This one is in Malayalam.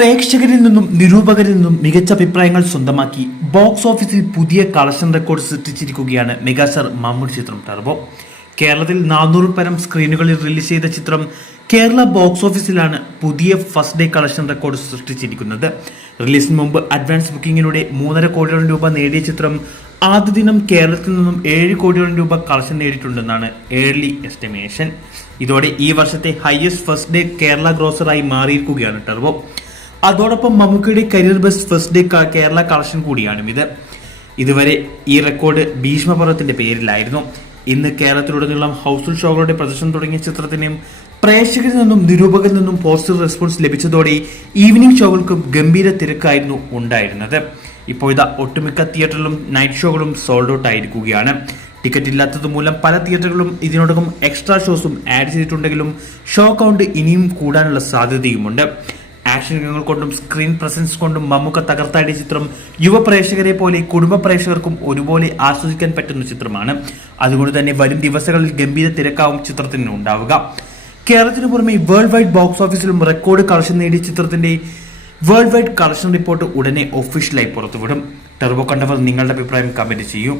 പ്രേക്ഷകരിൽ നിന്നും നിരൂപകരിൽ നിന്നും മികച്ച അഭിപ്രായങ്ങൾ സ്വന്തമാക്കി ബോക്സ് ഓഫീസിൽ പുതിയ കളക്ഷൻ റെക്കോർഡ് സൃഷ്ടിച്ചിരിക്കുകയാണ് മെഗാസ്റ്റാർ മമ്മൂട്ടി ചിത്രം ടർബോ. കേരളത്തിൽ 400 പരം സ്ക്രീനുകളിൽ റിലീസ് ചെയ്ത ചിത്രം കേരള ബോക്സ് ഓഫീസിലാണ് പുതിയ ഫസ്റ്റ് ഡേ കളക്ഷൻ റെക്കോർഡ് സൃഷ്ടിച്ചിരിക്കുന്നത്. റിലീസിന് മുമ്പ് അഡ്വാൻസ് ബുക്കിങ്ങിലൂടെ 3.5 കോടിയോളം രൂപ നേടിയ ചിത്രം ആദ്യ ദിനം കേരളത്തിൽ നിന്നും 7 കോടിയോളം രൂപ കളക്ഷൻ നേടിയിട്ടുണ്ടെന്നാണ് ഏർലി എസ്റ്റിമേഷൻ. ഇതോടെ ഈ വർഷത്തെ ഹയസ്റ്റ് ഫസ്റ്റ് ഡേ കേരള ഗ്രോസറായി മാറിയിരിക്കുകയാണ് ടർബോ. അതോടൊപ്പം മമ്മൂക്കയുടെ career best first day Kerala collection കൂടിയാണ് ഇത്. ഇതുവരെ ഈ റെക്കോർഡ് ഭീഷ്മപർവത്തിന്റെ പേരിലായിരുന്നു. ഇന്ന് കേരളത്തിലുടനീളം ഹൗസ്ഫുൾ ഷോകളുടെ പ്രദർശനം തുടങ്ങിയ ചിത്രത്തിനും പ്രേക്ഷകരിൽ നിന്നും നിരൂപകരിൽ നിന്നും പോസിറ്റീവ് റെസ്പോൺസ് ലഭിച്ചതോടെ ഈവനിംഗ് ഷോകൾക്കും ഗംഭീര തിരക്കായിരുന്നു ഉണ്ടായിരുന്നത്. ഇപ്പോഴത്തെ ഒട്ടുമിക്ക തിയേറ്ററിലും നൈറ്റ് ഷോകളും സോൾഡ് ഔട്ട് ആയിരിക്കുകയാണ്. ടിക്കറ്റ് ഇല്ലാത്തത് മൂലം പല തിയേറ്ററുകളും ഇതിനോടകം എക്സ്ട്രാ ഷോസും ആഡ് ചെയ്തിട്ടുണ്ടെങ്കിലും ഷോ കൗണ്ട് ഇനിയും കൂടാനുള്ള സാധ്യതയുമുണ്ട്. ആക്ഷൻ രംഗങ്ങൾ കൊണ്ടും സ്ക്രീൻ പ്രസൻസ് കൊണ്ടും മമ്മൂക്ക തകർത്താടിയ ചിത്രം യുവ പ്രേക്ഷകരെ പോലെ കുടുംബ പ്രേക്ഷകർക്കും ഒരുപോലെ ആസ്വദിക്കാൻ പറ്റുന്ന ചിത്രമാണ്. അതുകൊണ്ട് തന്നെ വരും ദിവസങ്ങളിൽ ഗംഭീര തിരക്കാവും ചിത്രത്തിന് ഉണ്ടാവുക. കേരളത്തിന് പുറമെ വേൾഡ് വൈഡ് ബോക്സ് ഓഫീസിലും റെക്കോർഡ് കളക്ഷൻ നേടിയ ചിത്രത്തിന്റെ വേൾഡ് വൈഡ് കളക്ഷൻ റിപ്പോർട്ട് ഉടനെ ഒഫീഷ്യലായി പുറത്തുവിടും. ടർബോ കണ്ടവർ നിങ്ങളുടെ അഭിപ്രായം കമന്റ് ചെയ്യൂ.